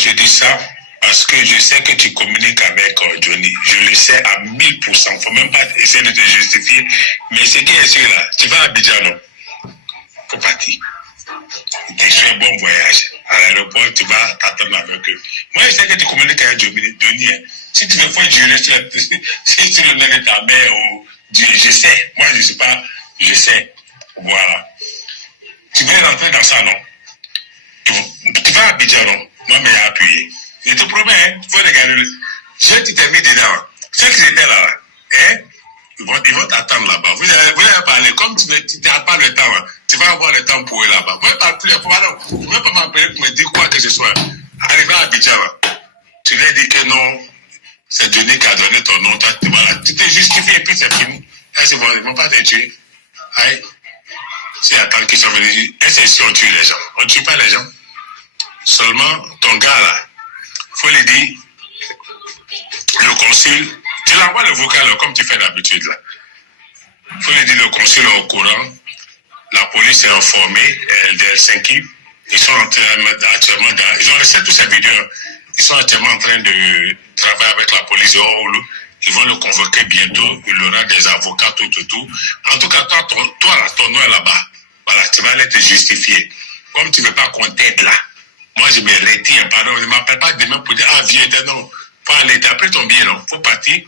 je dis ça parce que je sais que tu communiques avec Johnny. Je le sais à 1000%. Il ne faut même pas essayer de te justifier. Mais ce qui est sûr là, tu vas à Abidjan, non? Faut partir. Tu fais un bon voyage. À l'aéroport, tu vas t'attendre avec eux. Moi, je sais que tu communiques avec Johnny. Si tu veux faire jurer si tu le mets de ta mère ou Dieu, je sais. Moi, je ne sais pas. Je sais. Voilà. Tu veux rentrer dans ça, non? Tu vas à Abidjan, non? Moi, mais appuyé. Je te promets, hein, faut regarder. Je t'ai mis dedans. Ceux qui étaient là, hein, ils vont t'attendre là-bas. Vous allez parler. Comme tu n'as pas le temps, hein, tu vas avoir le temps pour eux là-bas. Vous ne pouvez pas m'appeler pour me dire quoi que ce soit. Arrivé à Abidjan, tu lui as dit que non, c'est Johnny qui a donné ton nom. Toi, voilà, tu t'es justifié et puis c'est fini. Là, c'est bon, ils ne vont pas te tuer. Aïe. C'est attendre qu'ils sont venus. Et c'est si on tue les gens. On ne tue pas les gens. Seulement, ton gars là, il faut lui dire, le consul, tu l'envoies le vocal comme tu fais d'habitude là. Il faut lui dire, le consul est au courant, la police est informée de Helsinki, ils sont actuellement ils ont laissé toutes ces vidéos là, ils sont actuellement en train de travailler avec la police de Oulu, ils vont le convoquer bientôt, il aura des avocats, tout. En tout cas, toi ton nom est là-bas, voilà, tu vas aller te justifier. Comme tu ne veux pas qu'on t'aide là, moi, je me retire, pardon, ne m'appelle pas demain pour dire, ah, viens, non, faut aller, t'as pris ton billet, non, faut partir.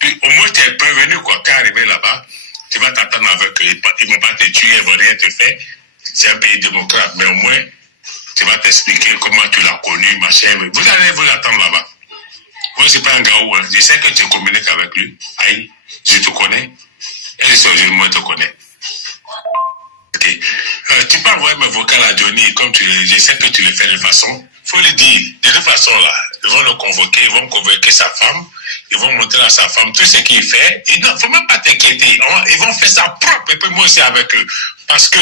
Puis, au moins, tu es prévenu, quoi, quand arrivé là-bas, tu vas t'attendre avec eux, ils ne vont pas te tuer, ils ne vont rien te faire. C'est un pays démocrate, mais au moins, tu vas t'expliquer comment tu l'as connu, machin. Vous allez vous l'attendre là-bas. Moi, je ne suis pas un gaou, hein. Je sais que tu communiques avec lui. Aïe, je te connais. Et je te connais. Okay. Tu peux envoyer mes vocales à Johnny, comme je sais que tu le fais de façon. Il faut lui dire, de toute façon là, ils vont le convoquer, ils vont convoquer sa femme, ils vont montrer à sa femme tout ce qu'il fait. Il ne faut même pas t'inquiéter, ils vont faire ça propre, et puis moi aussi avec eux. Parce que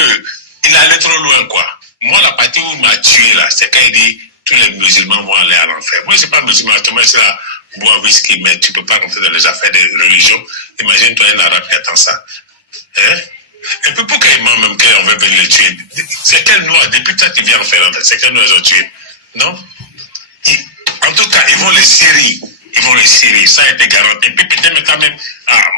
il allait trop loin, quoi. Moi, la partie où il m'a tué là, c'est quand il dit tous les musulmans vont aller à l'enfer. Moi, je ne suis pas musulman, moi, c'est là, boire whisky, mais tu ne peux pas rentrer dans les affaires de religion. Imagine-toi un arabe qui attend ça. Hein? Et puis pourquoi ils mentent même qu'on veut venir les tuer? C'est quel noir, depuis toi tu viens en Finlande, c'est quel noir ils ont tué? Non? En tout cas, ils vont les serrer. Ça a été garanti. Et puis peut-être quand même,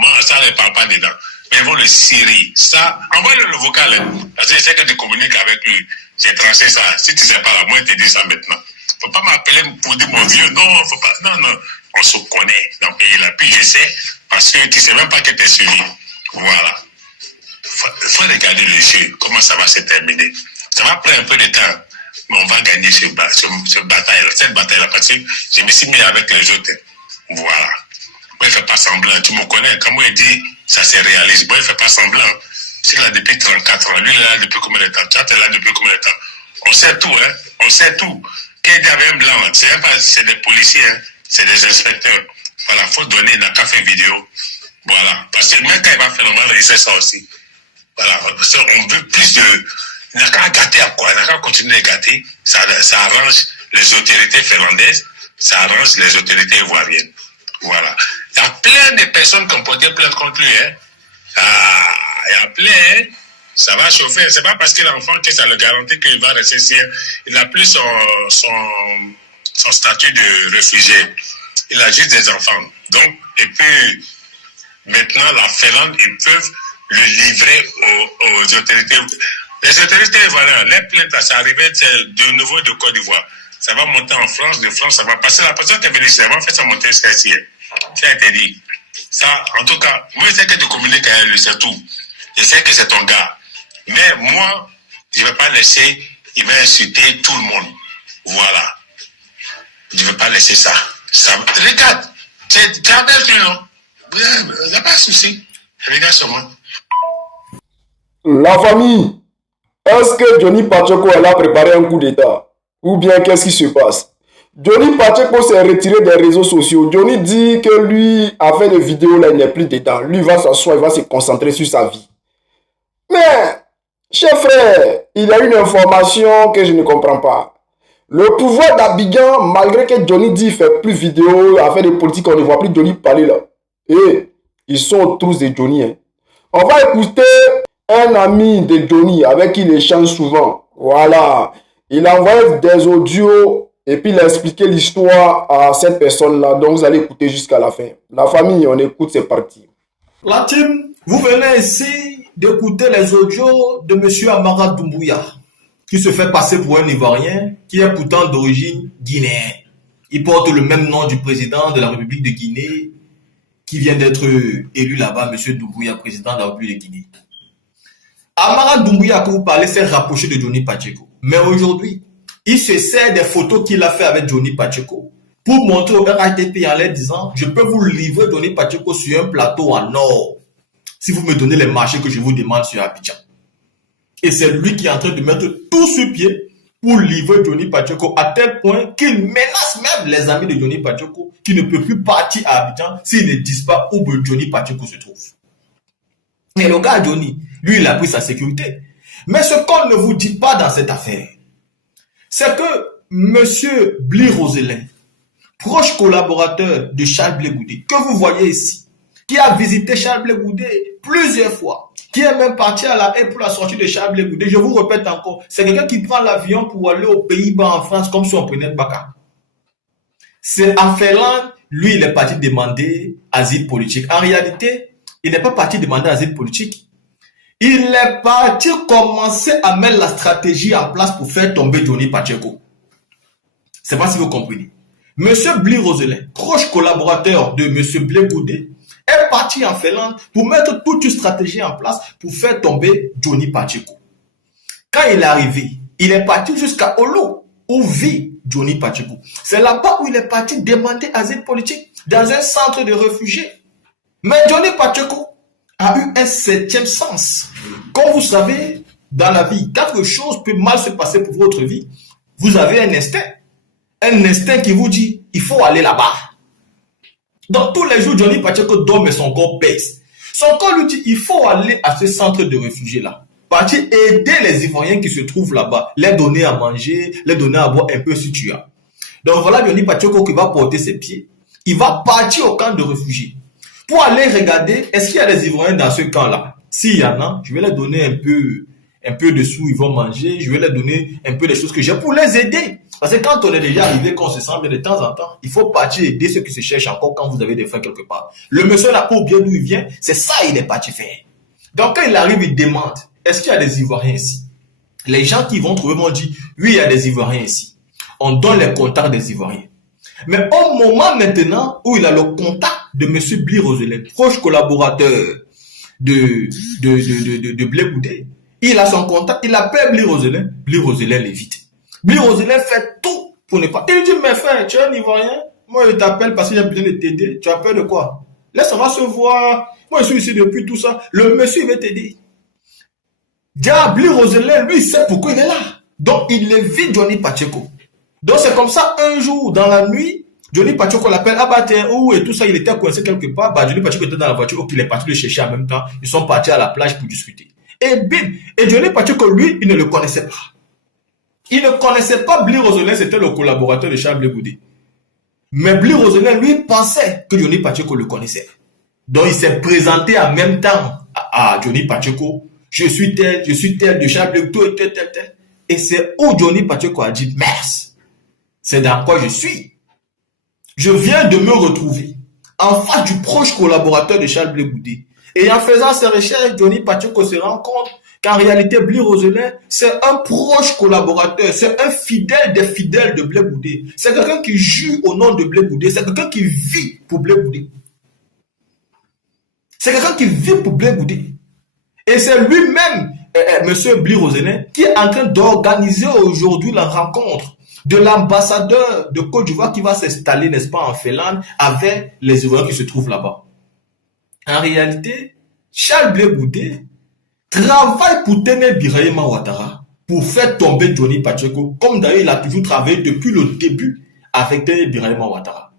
moi ça ne parle pas dedans. Mais ils vont le serrer. Ça, envoie-le le vocal. Hein, parce que je sais que tu communiques avec lui. J'ai tranché ça. Si tu ne sais pas, là, moi je te dis ça maintenant. Faut pas m'appeler pour dire mon vieux. Non, faut pas. Non. On se connaît dans le pays là. Puis je sais, parce que tu ne sais même pas que tu es suivi. Voilà. Il faut regarder le jeu, comment ça va se terminer. Ça va prendre un peu de temps, mais on va gagner cette bataille-là, parce que je me suis mis avec les autres. Voilà. Moi, il ne fait pas semblant. Tu me connais, comme il dit, ça se réalise. Moi, il ne fait pas semblant. Je suis là depuis 34 ans. Lui, il est là depuis combien de temps? Toi, tu es là depuis combien de temps? On sait tout, hein. On sait tout. Qu'il y avait un blanc, c'est des policiers, hein. C'est des inspecteurs. Voilà, il faut donner un café vidéo. Voilà. Parce que même quand il va faire normal, il sait ça aussi. Voilà, on veut plus de... Il n'a qu'à gâter à quoi? Il n'a qu'à continuer à gâter. Ça arrange les autorités finlandaises, ça arrange les autorités ivoiriennes. Voilà. Il y a plein de personnes qui ont porté plainte contre lui. Hein. Il y a plein. Hein. Ça va chauffer. C'est pas parce qu'il est enfant que ça le garantit qu'il va rester ici. Il n'a plus son statut de réfugié. Il a juste des enfants. Donc, et puis, maintenant, la Finlande, ils peuvent le livrer aux autorités. Les autorités ivoiriennes, les plaintes, ça arrivait de nouveau de Côte d'Ivoire. Ça va monter en France, de France, ça va passer. La personne qui est venue, ça va faire ça monter jusqu'à ici. Ça a été dit. Ça, en tout cas, moi, je sais que tu communiques avec lui, c'est tout. Je sais que c'est ton gars. Mais moi, je ne vais pas laisser, il va insulter tout le monde. Voilà. Je ne vais pas laisser ça. Regarde, tu as avec lui, non? Il n'y a pas de souci. Regarde sur moi. La famille, est-ce que Johnny Pacheco a préparé un coup d'État? Ou bien qu'est-ce qui se passe? Johnny Pacheco s'est retiré des réseaux sociaux. Johnny dit que lui, a fait des vidéos là, il n'est plus dedans. Lui va s'asseoir, il va se concentrer sur sa vie. Mais, cher frère, il y a une information que je ne comprends pas. Le pouvoir d'Abidjan, malgré que Johnny dit qu'il ne fait plus vidéo, a fait des politiques, on ne voit plus Johnny parler là. Et ils sont autour de Johnny. Hein. On va écouter un ami de Johnny avec qui il échange souvent. Voilà. Il envoie des audios Et puis il a expliqué l'histoire à cette personne-là. Donc vous allez écouter jusqu'à la fin. La famille, on écoute, c'est parti. La team, vous venez ici d'écouter les audios de M. Amara Doumbouya, qui se fait passer pour un Ivoirien, qui est pourtant d'origine guinéenne. Il porte le même nom du président de la République de Guinée, qui vient d'être élu là-bas, M. Doumbouya, président de la République de Guinée. Amara Doumbouya, que vous parlez, s'est rapproché de Johnny Pacheco. Mais aujourd'hui, il se sert des photos qu'il a fait avec Johnny Pacheco pour montrer au RATP en leur disant « Je peux vous livrer Johnny Pacheco sur un plateau en or si vous me donnez les marchés que je vous demande sur Abidjan. » Et c'est lui qui est en train de mettre tout sur pied pour livrer Johnny Pacheco à tel point qu'il menace même les amis de Johnny Pacheco qui ne peuvent plus partir à Abidjan s'ils ne disent pas où Johnny Pacheco se trouve. Mais le gars Johnny, lui, il a pris sa sécurité. Mais ce qu'on ne vous dit pas dans cette affaire, c'est que M. Bli Roselin, proche collaborateur de Charles Blé Goudé, que vous voyez ici, qui a visité Charles Blé Goudé plusieurs fois, qui est même parti à la haie pour la sortie de Charles Blé Goudé, je vous répète encore, c'est quelqu'un qui prend l'avion pour aller aux Pays-Bas en France comme si on prenait le Baka. C'est à Finlande, lui, il est parti demander asile politique. En réalité, il n'est pas parti demander asile politique. Il est parti commencer à mettre la stratégie en place pour faire tomber Johnny Pacheco. C'est pas si vous comprenez. Monsieur Bli Roselin, proche collaborateur de Monsieur Blé Goudé, est parti en Finlande pour mettre toute une stratégie en place pour faire tomber Johnny Pacheco. Quand il est arrivé, il est parti jusqu'à Olo, où vit Johnny Pacheco. C'est là-bas où il est parti demander asile politique, dans un centre de réfugiés. Mais Johnny Pacheco a eu un septième sens. Comme vous savez, dans la vie, quelque chose peut mal se passer pour votre vie. Vous avez un instinct. Un instinct qui vous dit, il faut aller là-bas. Donc tous les jours, Johnny Pacheco dort mais son corps pèse. Son corps lui dit, il faut aller à ce centre de réfugiés-là. Partir aider les Ivoiriens qui se trouvent là-bas. Les donner à manger, les donner à boire un peu si tu as. Donc voilà Johnny Pacheco qui va porter ses pieds. Il va partir au camp de réfugiés. Pour aller regarder, est-ce qu'il y a des Ivoiriens dans ce camp-là? S'il y en a, je vais leur donner un peu de sous, ils vont manger. Je vais leur donner un peu des choses que j'ai pour les aider. Parce que quand on est déjà arrivé, qu'on se sent bien de temps en temps, il faut partir aider ceux qui se cherchent encore quand vous avez des frères quelque part. Le monsieur n'a pas oublié d'où il vient, c'est ça il est parti faire. Donc quand il arrive, il demande, est-ce qu'il y a des Ivoiriens ici? Les gens qui vont trouver vont dire, oui, il y a des Ivoiriens ici. On donne les contacts des Ivoiriens. Mais au moment maintenant où il a le contact de M. Bli Roselin, proche collaborateur de Blé Goudé, il a son contact, il appelle Bli Roselin l'évite. Bli Roselin fait tout pour ne pas. Il dit, mais frère, tu es un Ivoirien, moi je t'appelle parce que j'ai besoin de t'aider. Tu as peur de quoi? Laisse-moi se voir. Moi je suis ici depuis tout ça. Le monsieur il veut t'aider. Bli Roselin, lui, il sait pourquoi il est là. Donc il évite Johnny Pacheco. Donc c'est comme ça, un jour, dans la nuit, Johnny Pacheco l'appelle, ah bah tiens, où et tout ça, il était coincé quelque part. Bah Johnny Pacheco était dans la voiture, ok, il est parti le chercher en même temps. Ils sont partis à la plage pour discuter. Et bim, et Johnny Pacheco, lui, il ne le connaissait pas. Il ne connaissait pas Bli Roselin, c'était le collaborateur de Charles Blé Goudé. Mais Bli Roselin, lui, pensait que Johnny Pacheco le connaissait. Donc il s'est présenté en même temps à Johnny Pacheco. Je suis tel de Charles Blé Goudé, tel. Et c'est où Johnny Pacheco a dit, merci. C'est dans quoi je suis. Je viens de me retrouver en face du proche collaborateur de Charles Blé Goudé. Et en faisant ses recherches, Johnny Pacheco se rend compte qu'en réalité, Bli Roselin, c'est un proche collaborateur, c'est un fidèle des fidèles de Blé Goudé. C'est quelqu'un qui jure au nom de Blé Goudé, c'est quelqu'un qui vit pour Blé Goudé. C'est quelqu'un qui vit pour Blé Goudé. Et c'est lui-même, M. Bli Roselin, qui est en train d'organiser aujourd'hui la rencontre de l'ambassadeur de Côte d'Ivoire qui va s'installer, n'est-ce pas, en Finlande, avec les Ivoiriens qui se trouvent là-bas. En réalité, Charles Blé Goudé travaille pour Téné Birahima Ouattara pour faire tomber Johnny Pacheco, comme d'ailleurs il a toujours travaillé depuis le début avec Téné Birahima Ouattara.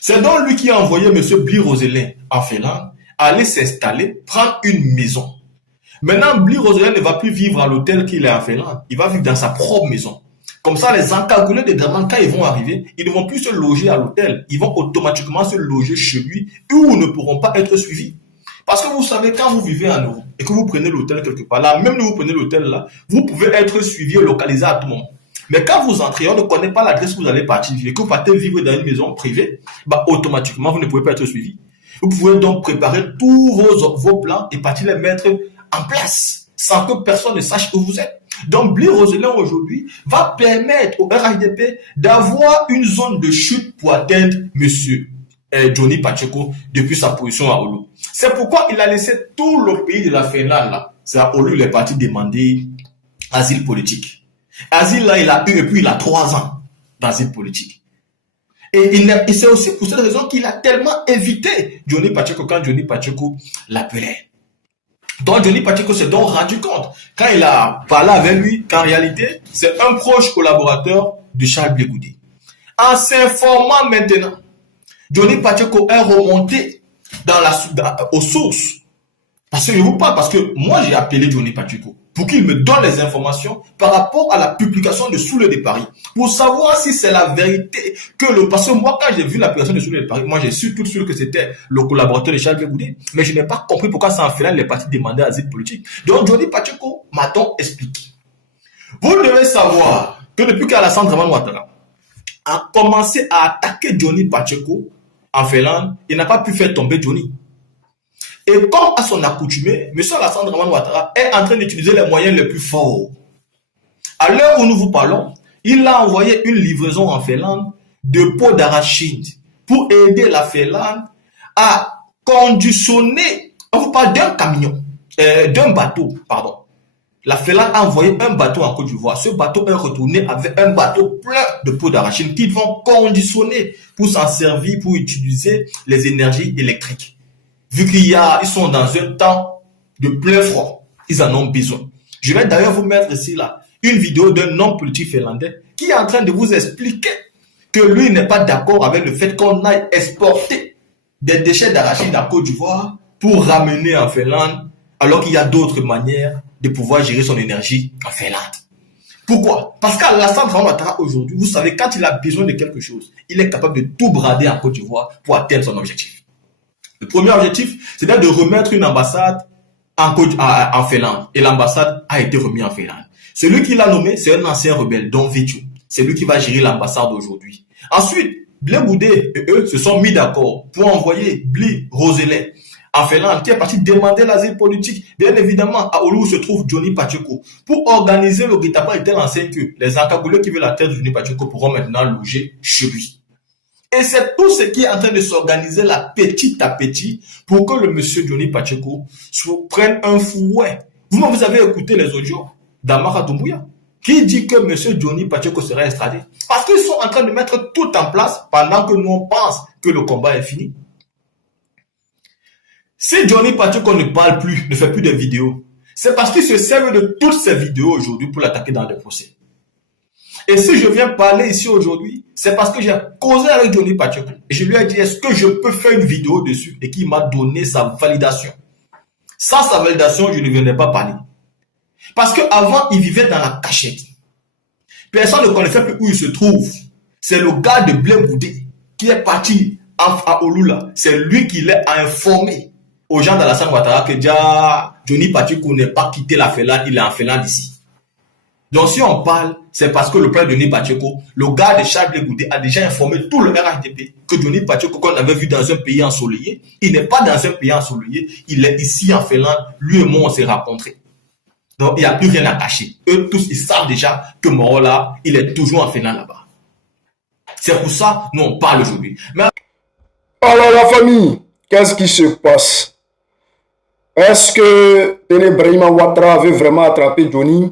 C'est donc lui qui a envoyé M. Bli Roselin en Finlande aller s'installer, prendre une maison. Maintenant, Bli Roselin ne va plus vivre à l'hôtel qu'il est en Finlande, il va vivre dans sa propre maison. Comme ça, les encagoulés de Draman, quand ils vont arriver, ils ne vont plus se loger à l'hôtel. Ils vont automatiquement se loger chez lui où ils ne pourront pas être suivis. Parce que vous savez, quand vous vivez en Europe et que vous prenez l'hôtel quelque part, là, même si vous prenez l'hôtel là, vous pouvez être suivi et localisé à tout moment. Mais quand vous entrez, on ne connaît pas l'adresse où vous allez partir et que vous partez vivre dans une maison privée, bah, automatiquement, vous ne pouvez pas être suivi. Vous pouvez donc préparer tous vos plans et partir les mettre en place sans que personne ne sache où vous êtes. Donc, Blé Roselin aujourd'hui va permettre au RHDP d'avoir une zone de chute pour atteindre monsieur Johnny Pacheco depuis sa position à Oulu. C'est pourquoi il a laissé tout le pays de la Finlande là. C'est à Oulu, il est parti demander asile politique. Asile là, il a eu, et puis il a 3 ans d'asile politique. Et c'est aussi pour cette raison qu'il a tellement évité Johnny Pacheco quand Johnny Pacheco l'appelait. Donc Johnny Pacheco s'est donc rendu compte, quand il a parlé avec lui, qu'en réalité, c'est un proche collaborateur de Charles Blé Goudé. En s'informant maintenant, Johnny Pacheco est remonté aux sources. Parce que je vous parle, parce que moi j'ai appelé Johnny Pacheco pour qu'il me donne les informations par rapport à la publication de Soulé de Paris, pour savoir si c'est la vérité parce que moi quand j'ai vu la publication de Soulé de Paris, moi j'ai su tout de suite que c'était le collaborateur de Charles Blé Goudé, mais je n'ai pas compris pourquoi ça en fait là les partis demandaient asile politique. Donc Johnny Pacheco m'a donc expliqué. Vous devez savoir que depuis qu'Alassane Dramane Ouattara a commencé à attaquer Johnny Pacheco en Finlande, il n'a pas pu faire tomber Johnny. Et comme à son accoutumé, M. Alassane Dramane Ouattara est en train d'utiliser les moyens les plus forts. À l'heure où nous vous parlons, il a envoyé une livraison en Finlande de pots d'arachide pour aider la Finlande à conditionner, on vous parle d'un camion, d'un bateau, pardon. La Finlande a envoyé un bateau en Côte d'Ivoire. Ce bateau est retourné avec un bateau plein de pots d'arachide qu'ils vont conditionner pour s'en servir, pour utiliser les énergies électriques. Vu qu'ils sont dans un temps de plein froid, ils en ont besoin. Je vais d'ailleurs vous mettre ici là une vidéo d'un homme politique finlandais qui est en train de vous expliquer que lui n'est pas d'accord avec le fait qu'on aille exporter des déchets d'arachide en Côte d'Ivoire pour ramener en Finlande, alors qu'il y a d'autres manières de pouvoir gérer son énergie en Finlande. Pourquoi? Parce qu'Alassane Dramane Ouattara aujourd'hui, vous savez, quand il a besoin de quelque chose, il est capable de tout brader en Côte d'Ivoire pour atteindre son objectif. Le premier objectif, c'était de remettre une ambassade en Finlande. Et l'ambassade a été remise en Finlande. Celui qui l'a nommé, c'est un ancien rebelle, Don Vétu. C'est lui qui va gérer l'ambassade aujourd'hui. Ensuite, Blé Goudé et eux se sont mis d'accord pour envoyer Blé Roselin en Finlande, qui est parti demander l'asile politique, bien évidemment, à Oulu où se trouve Johnny Pacheco, pour organiser le guet-apens de telle enseigne que les encagoulés qui veulent la tête de Johnny Pacheco pourront maintenant loger chez lui. Et c'est tout ce qui est en train de s'organiser là, petit à petit, pour que le monsieur Johnny Pacheco prenne un fouet. Vous avez écouté les audios d'Amara Doumbouya, qui dit que monsieur Johnny Pacheco serait extradé. Parce qu'ils sont en train de mettre tout en place pendant que nous on pense que le combat est fini. Si Johnny Pacheco ne parle plus, ne fait plus de vidéos, c'est parce qu'il se sert de toutes ces vidéos aujourd'hui pour l'attaquer dans des procès. Et si je viens parler ici aujourd'hui, c'est parce que j'ai causé avec Johnny Pacheco. Et je lui ai dit, est-ce que je peux faire une vidéo dessus? Et qu'il m'a donné sa validation. Sans sa validation, je ne venais pas parler. Parce qu'avant, il vivait dans la cachette. Personne ne connaissait plus où il se trouve. C'est le gars de Blé Goudé qui est parti à Oulu. C'est lui qui l'a informé aux gens d'Alassane Ouattara que Johnny Pacheco n'est pas quitté la Finlande, il est en Finlande ici. Donc si on parle, c'est parce que le père de Johnny Pacheco, le gars de Charles Blé Goudé, a déjà informé tout le RHDP que Johnny Pacheco, qu'on avait vu dans un pays ensoleillé, il n'est pas dans un pays ensoleillé, il est ici en Finlande, lui et moi on s'est rencontrés. Donc il n'y a plus rien à cacher. Eux tous, ils savent déjà que Morola, il est toujours en Finlande là-bas. C'est pour ça nous on parle aujourd'hui. Mais... Alors la famille, qu'est-ce qui se passe? Est-ce que Téné Brahima Ouattara veut vraiment attraper Johnny?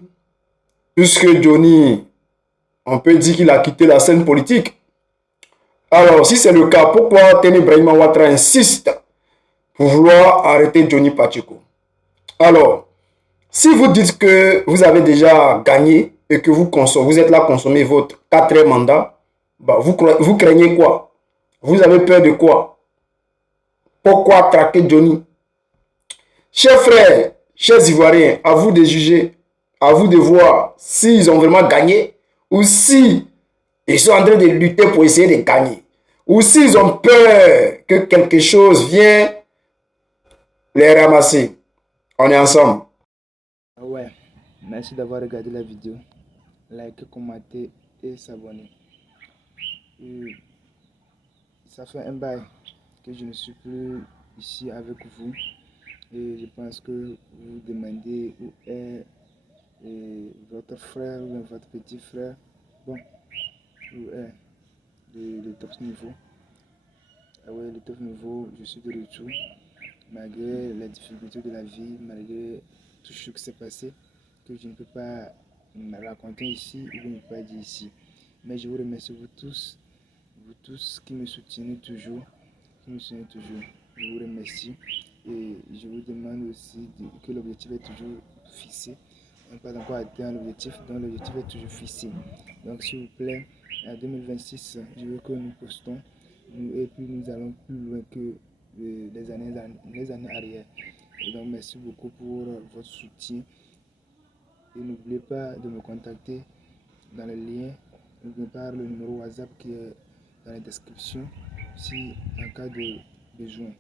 Puisque Johnny, on peut dire qu'il a quitté la scène politique. Alors, si c'est le cas, pourquoi Téné Brahima Ouattara insiste pour vouloir arrêter Johnny Pacheco? Alors, si vous dites que vous avez déjà gagné et que vous êtes là à consommer votre 4e mandat, bah vous craignez quoi? Vous avez peur de quoi? Pourquoi traquer Johnny? Chers frères, chers Ivoiriens, à vous de juger. À vous de voir s'ils ont vraiment gagné ou si ils sont en train de lutter pour essayer de gagner. Ou s'ils ont peur que quelque chose vienne les ramasser. On est ensemble. Ouais, merci d'avoir regardé la vidéo. liker, commenter et s'abonner. Ça fait un bail que je ne suis plus ici avec vous et je pense que vous vous demandez où est votre frère ou votre petit frère. Bon, où est le top niveau? Ah ouais, le top niveau, je suis de retour malgré les difficultés de la vie, malgré tout ce qui s'est passé, que je ne peux pas me raconter ici ou ne pas dire ici. Mais je vous remercie vous tous qui me soutenez toujours, Je vous remercie et je vous demande aussi que l'objectif est toujours fixé. On n'a pas encore atteint l'objectif, donc l'objectif est toujours fixé. Donc s'il vous plaît, en 2026, je veux que nous postons et puis nous allons plus loin que les années arrière. Et donc merci beaucoup pour votre soutien. Et n'oubliez pas de me contacter dans le lien. N'oubliez pas le numéro WhatsApp qui est dans la description si en cas de besoin.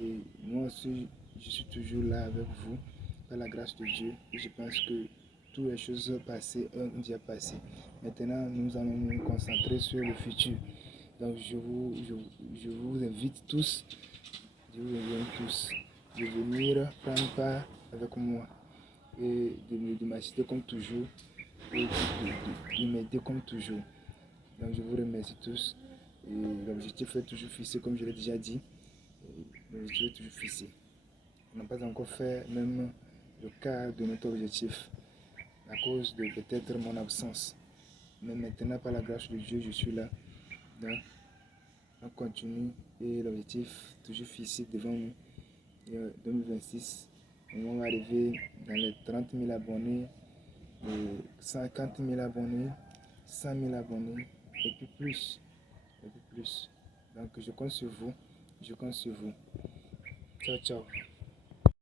Et moi aussi, je suis toujours là avec vous par la grâce de Dieu. Et je pense que toutes les choses passées ont déjà passé. Maintenant, nous allons nous concentrer sur le futur. Donc je vous invite tous, de venir prendre part avec moi et de m'assister comme toujours et de m'aider comme toujours. Donc je vous remercie tous. Et l'objectif est toujours fixé comme je l'ai déjà dit. L'objectif est toujours fixé. On n'a pas encore fait même le quart de notre objectif à cause de peut-être mon absence. Mais maintenant, par la grâce de Dieu, je suis là. Donc, on continue et l'objectif toujours fixé devant nous. 2026, on va arriver dans les 30 000 abonnés, 50 000 abonnés, 100 000 abonnés et puis plus. Donc je compte sur vous. Ciao, ciao.